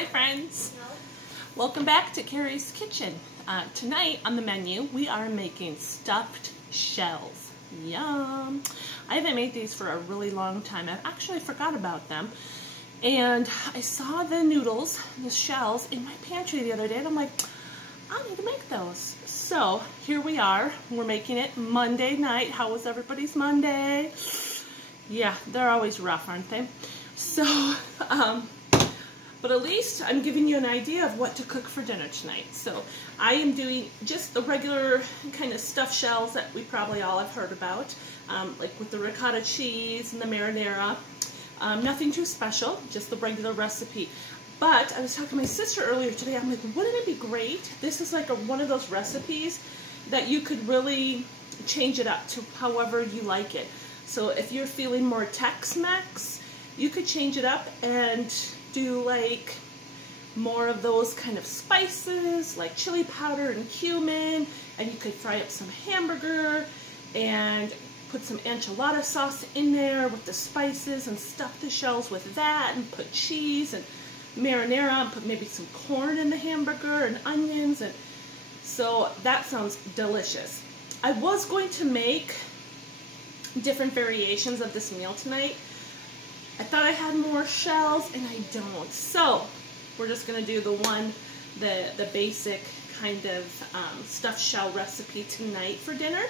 Hi friends, welcome back to Carrie's Kitchen. Tonight on the menu we are making stuffed shells. Yum! I haven't made these for a really long time. I actually forgot about them, and I saw the noodles, the shells, in my pantry the other day, and I'm like, I need to make those. So here we are. We're making it Monday night. How was everybody's Monday? Yeah, they're always rough, aren't they? So, but at least I'm giving you an idea of what to cook for dinner tonight. So I am doing just the regular kind of stuffed shells that we probably all have heard about, like with the ricotta cheese and the marinara. Nothing too special, just the regular recipe. But I was talking to my sister earlier today. I'm like, wouldn't it be great? This is like one of those recipes that you could really change it up to however you like it. So if you're feeling more Tex-Mex, you could change it up and do like more of those kind of spices like chili powder and cumin, and you could fry up some hamburger and put some enchilada sauce in there with the spices and stuff the shells with that, and put cheese and marinara and put maybe some corn in the hamburger and onions, and so that sounds delicious. I was going to make different variations of this meal tonight. I thought I had more shells and I don't. So we're just gonna do the basic kind of stuffed shell recipe tonight for dinner.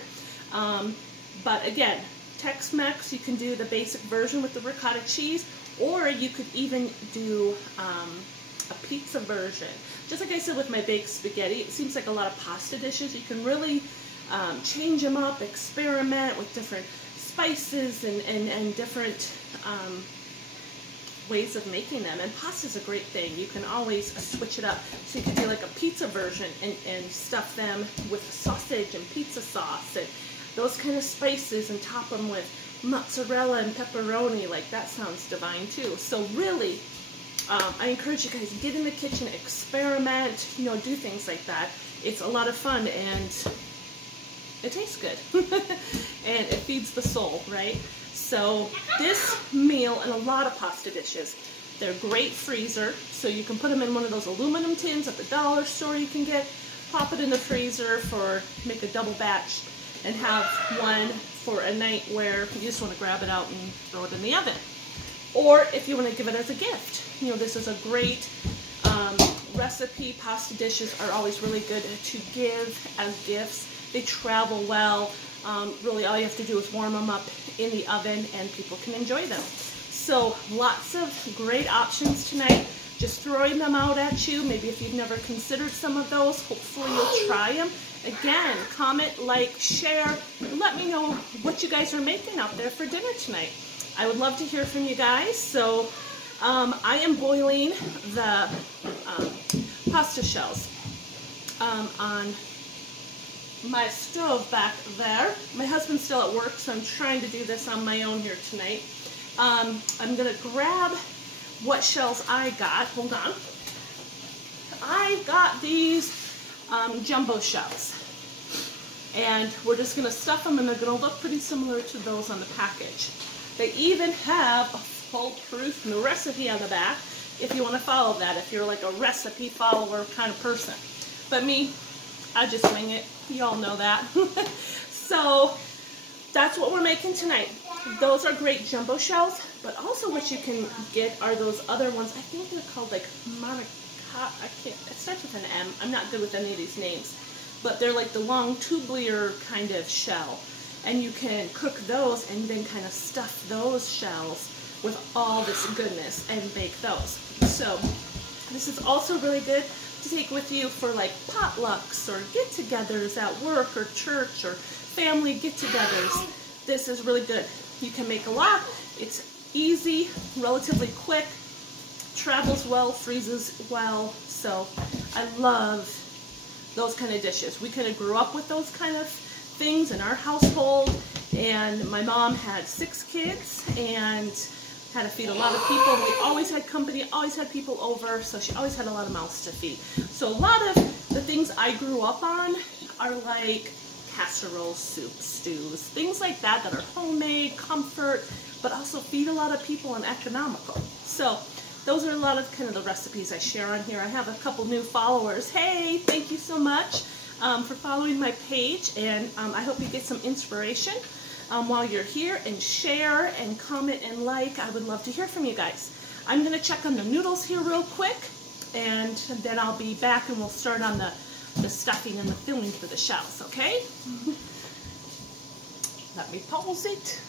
But again, Tex-Mex, you can do the basic version with the ricotta cheese, or you could even do a pizza version. Just like I said with my baked spaghetti, it seems like a lot of pasta dishes, you can really change them up, experiment with different spices and different ways of making them. And pasta's a great thing. You can always switch it up. So you could do like a pizza version and stuff them with sausage and pizza sauce and those kind of spices, and top them with mozzarella and pepperoni. Like, that sounds divine too. So really, I encourage you guys, get in the kitchen, experiment, you know, do things like that. It's a lot of fun and it tastes good and it feeds the soul, right? So this meal and a lot of pasta dishes, they're great freezer, so you can put them in one of those aluminum tins at the dollar store you can get, pop it in the freezer for, make a double batch, and have one for a night where you just want to grab it out and throw it in the oven. Or if you want to give it as a gift, you know, this is a great recipe. Pasta dishes are always really good to give as gifts. They travel well. Really all you have to do is warm them up in the oven and people can enjoy them. So lots of great options tonight. Just throwing them out at you. Maybe if you've never considered some of those, hopefully you'll try them. Again, comment, like, share, and let me know what you guys are making out there for dinner tonight. I would love to hear from you guys. So I am boiling the pasta shells on my stove back there. My husband's still at work, so I'm trying to do this on my own here tonight. I'm gonna grab what shells I got. Hold on. I got these jumbo shells, and we're just gonna stuff them, and they're gonna look pretty similar to those on the package. They even have a foolproof recipe on the back if you want to follow that, if you're like a recipe follower kind of person. But me, I just wing it. You all know that. So that's what we're making tonight. Those are great jumbo shells, but also what you can get are those other ones. I think they're called like it starts with an M. I'm not good with any of these names, but they're like the long tubular kind of shell, and you can cook those and then kind of stuff those shells with all this goodness and bake those. So this is also really good to take with you for like potlucks or get-togethers at work or church or family get-togethers. This is really good. You can make a lot. It's easy, relatively quick, travels well, freezes well. So I love those kind of dishes. We kind of grew up with those kind of things in our household, and my mom had 6 kids and had to feed a lot of people. We always had company, always had people over, so she always had a lot of mouths to feed. So a lot of the things I grew up on are like casseroles, soups, stews, things like that that are homemade, comfort, but also feed a lot of people and economical. So those are a lot of kind of the recipes I share on here. I have a couple new followers. Hey, thank you so much for following my page, and I hope you get some inspiration while you're here, and share and comment and like. I would love to hear from you guys. I'm going to check on the noodles here real quick, and then I'll be back and we'll start on the stuffing and the filling for the shells, okay? Let me pause it.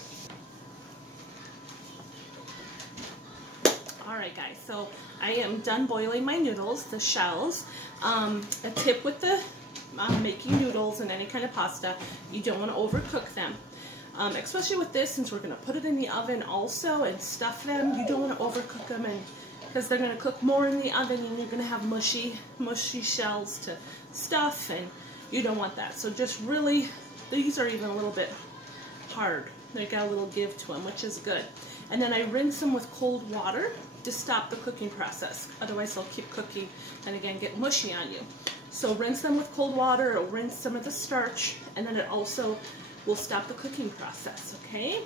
Alright guys, so I am done boiling my noodles, the shells. A tip with the making noodles and any kind of pasta, you don't want to overcook them. Especially with this, since we're going to put it in the oven also and stuff them, you don't want to overcook them, and because they're going to cook more in the oven and you're going to have mushy shells to stuff, and you don't want that. So just really, these are even a little bit hard. They got a little give to them, which is good. And then I rinse them with cold water to stop the cooking process. Otherwise they'll keep cooking and again get mushy on you. So rinse them with cold water, it'll rinse some of the starch, and then it also will stop the cooking process, okay?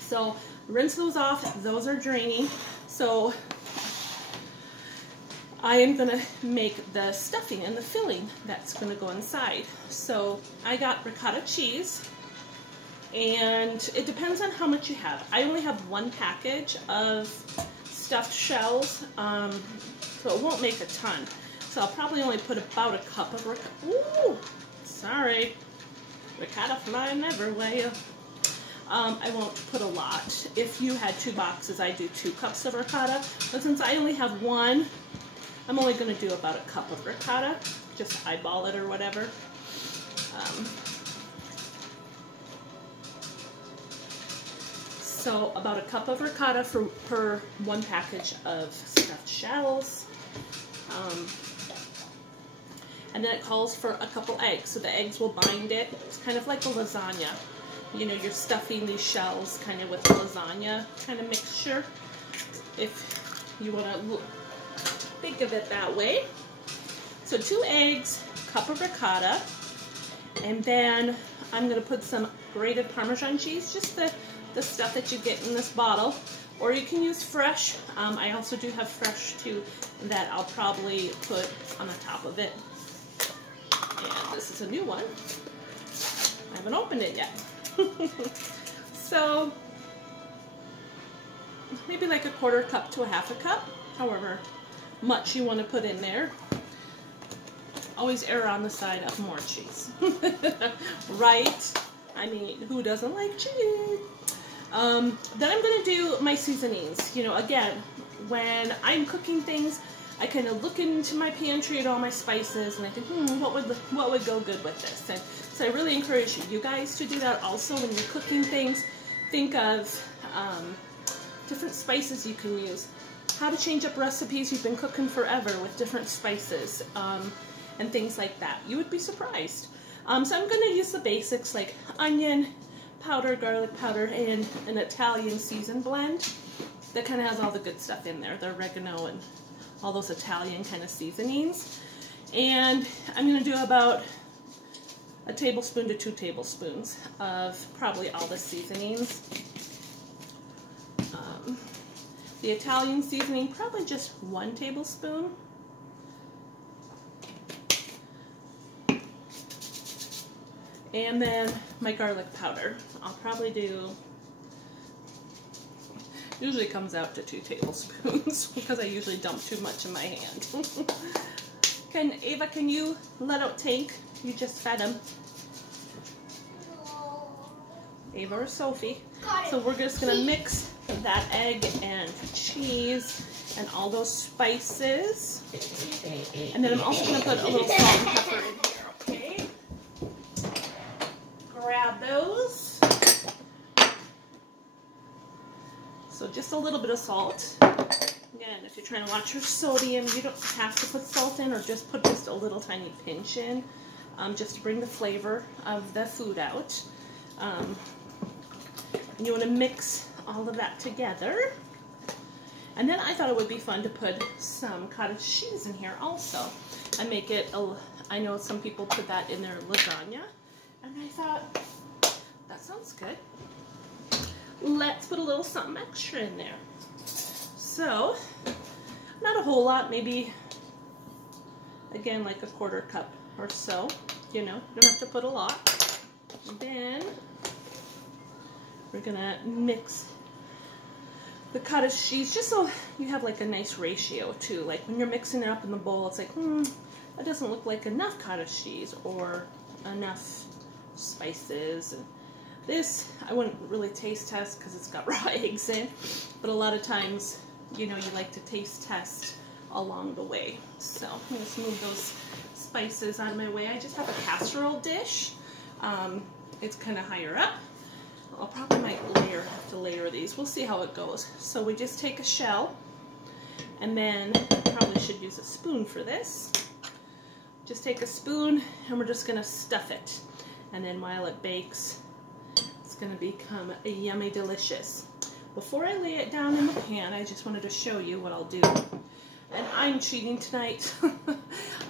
So rinse those off, those are draining. So I am gonna make the stuffing and the filling that's gonna go inside. So I got ricotta cheese, and it depends on how much you have. I only have one package of stuffed shells, so it won't make a ton. So I'll probably only put about a cup of ricotta. Ooh, sorry. Ricotta flying everywhere. I won't put a lot. If you had 2 boxes, I do 2 cups of ricotta. But since I only have one, I'm only going to do about a cup of ricotta. Just eyeball it or whatever. So about a cup of ricotta per 1 package of stuffed shells. And then it calls for a couple eggs, so the eggs will bind it. It's kind of like a lasagna. You know, you're stuffing these shells kind of with a lasagna kind of mixture, if you want to think of it that way. So 2 eggs, cup of ricotta, and then I'm going to put some grated Parmesan cheese, just the stuff that you get in this bottle, or you can use fresh. I also do have fresh too that I'll probably put on the top of it. And this is a new one. I haven't opened it yet. So maybe like a 1/4 cup to a 1/2 cup, however much you want to put in there. Always err on the side of more cheese. Right? I mean, who doesn't like cheese? Then I'm going to do my seasonings. You know, again, when I'm cooking things, I kind of look into my pantry at all my spices, and I think, what would go good with this? And so I really encourage you guys to do that also when you're cooking things. Think of different spices you can use, how to change up recipes you've been cooking forever with different spices, and things like that. You would be surprised. So I'm going to use the basics like onion powder, garlic powder, and an Italian seasoned blend that kind of has all the good stuff in there, the oregano and all those Italian kind of seasonings. And I'm going to do about a tablespoon to 2 tablespoons of probably all the seasonings. The Italian seasoning, probably just 1 tablespoon. And then my garlic powder. I'll probably do, usually comes out to 2 tablespoons because I usually dump too much in my hand. Ava, can you let out Tank? You just fed him. Ava or Sophie. So we're just going to mix that egg and cheese and all those spices. And then I'm also going to put a little salt and pepper in here, okay? Grab those. So just a little bit of salt. Again, if you're trying to watch your sodium, you don't have to put salt in, or just put just a little tiny pinch in, just to bring the flavor of the food out. And you want to mix all of that together. And then I thought it would be fun to put some cottage cheese in here also. And make it, I know some people put that in their lasagna. And I thought, sounds good. Let's put a little something extra in there. So So, not a whole lot, maybe, again, like a 1/4 cup or so. You know, you don't have to put a lot. And then we're gonna mix the cottage cheese just so you have like a nice ratio too. Like when you're mixing it up in the bowl, it's like, that doesn't look like enough cottage cheese or enough spices. And this, I wouldn't really taste test because it's got raw eggs in, but a lot of times, you know, you like to taste test along the way. So I'm gonna just move those spices out of my way. I just have a casserole dish. It's kind of higher up. I'll probably have to layer these. We'll see how it goes. So we just take a shell, and then probably should use a spoon for this. Just take a spoon and we're just gonna stuff it. And then while it bakes, it's gonna become yummy delicious. Before I lay it down in the pan, I just wanted to show you what I'll do. And I'm cheating tonight.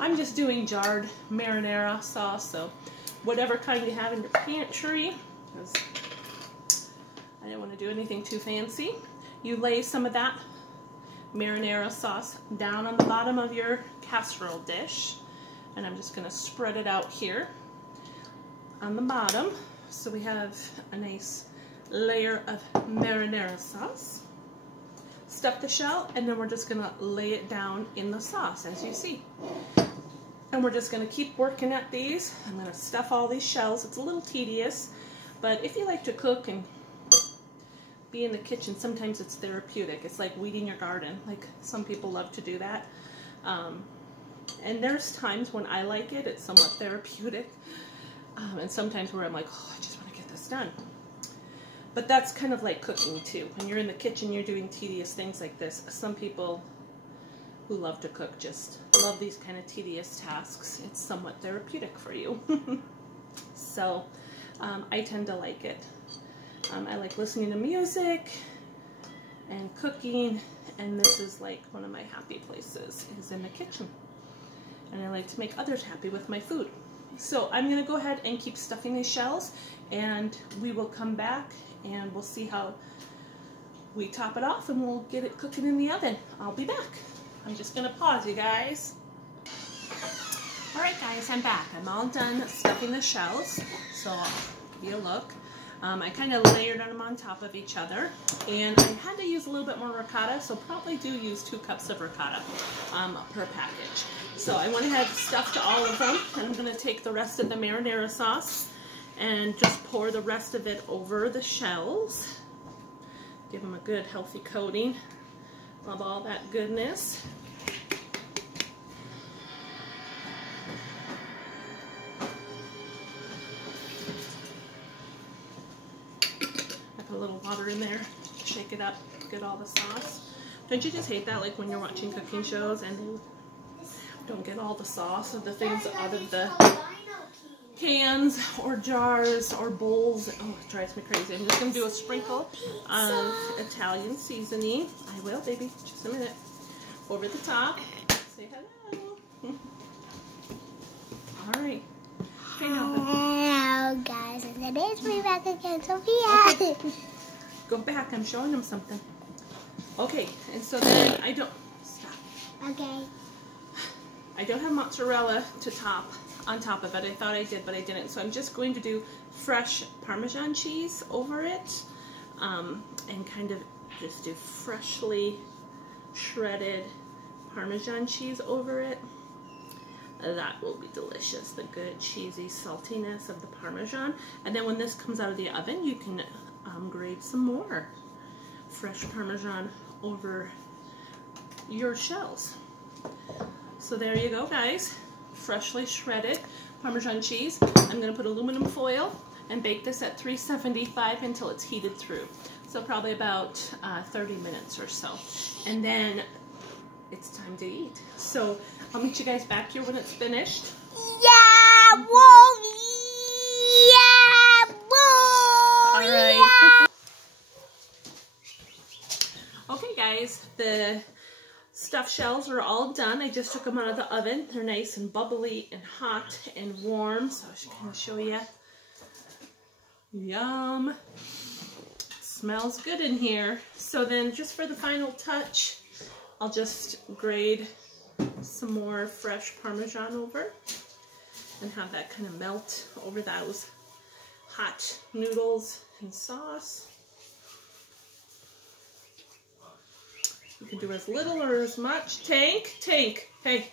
I'm just doing jarred marinara sauce, so whatever kind you have in your pantry, because I didn't want to do anything too fancy. You lay some of that marinara sauce down on the bottom of your casserole dish, and I'm just going to spread it out here on the bottom so we have a nice layer of marinara sauce. Stuff the shell, and then we're just going to lay it down in the sauce, as you see. And we're just going to keep working at these. I'm going to stuff all these shells. It's a little tedious, but if you like to cook and be in the kitchen, sometimes it's therapeutic. It's like weeding your garden. Like some people love to do that. And there's times when I like it. It's somewhat therapeutic. And sometimes where I'm like, oh, I just want to get this done. But that's kind of like cooking too. When you're in the kitchen, you're doing tedious things like this. Some people who love to cook just love these kind of tedious tasks. It's somewhat therapeutic for you. So I tend to like it. I like listening to music and cooking, and this is like one of my happy places, is in the kitchen. And I like to make others happy with my food. So I'm going to go ahead and keep stuffing these shells, and we will come back and we'll see how we top it off, and we'll get it cooking in the oven. I'll be back. I'm just going to pause, you guys. Alright guys, I'm back. I'm all done stuffing the shells. So give you a look. I kind of layered them on top of each other, and I had to use a little bit more ricotta, so probably do use 2 cups of ricotta per package. So I went ahead and stuffed all of them, and I'm going to take the rest of the marinara sauce and just pour the rest of it over the shells. Give them a good healthy coating of all that goodness. A little water in there, shake it up, get all the sauce. Don't you just hate that, like when you're watching cooking shows and they don't get all the sauce of the things out of the cans or jars or bowls? Oh, it drives me crazy. I'm just going to do a sprinkle of Italian seasoning. I will, baby, just a minute. Over the top. Say hello. All right. Hello guys, and it's me back again, Sophia. Okay. Go back, I'm showing them something. Okay, and so then I don't, stop. Okay. I don't have mozzarella on top of it. I thought I did, but I didn't. So I'm just going to do fresh Parmesan cheese over it, and kind of just do freshly shredded Parmesan cheese over it. That will be delicious, the good cheesy saltiness of the Parmesan. And then when this comes out of the oven, you can grate some more fresh Parmesan over your shells. So there you go, guys. Freshly shredded Parmesan cheese. I'm going to put aluminum foil and bake this at 375 until it's heated through. So probably about 30 minutes or so. And then it's time to eat. So I'll meet you guys back here when it's finished. Yeah, whoa, yeah, whoa. All right. Yeah. Okay, guys, the stuffed shells are all done. I just took them out of the oven. They're nice and bubbly and hot and warm. So I should kind of show you. Yum. Smells good in here. So then just for the final touch, I'll just grate some more fresh Parmesan over and have that kind of melt over those hot noodles and sauce. You can do as little or as much. Tank, hey.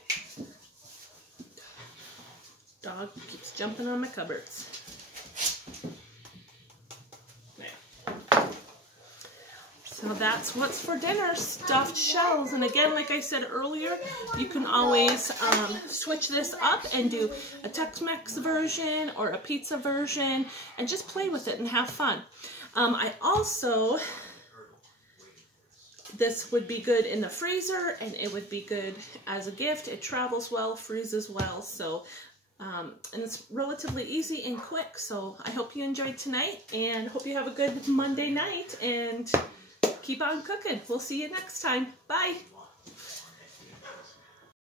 Dog keeps jumping on my cupboards. So that's what's for dinner, stuffed shells. And again, like I said earlier, you can always switch this up and do a Tex-Mex version or a pizza version and just play with it and have fun. I also, this would be good in the freezer and it would be good as a gift. It travels well, freezes well, so and it's relatively easy and quick. So I hope you enjoyed tonight and hope you have a good Monday night and keep on cooking. We'll see you next time. Bye.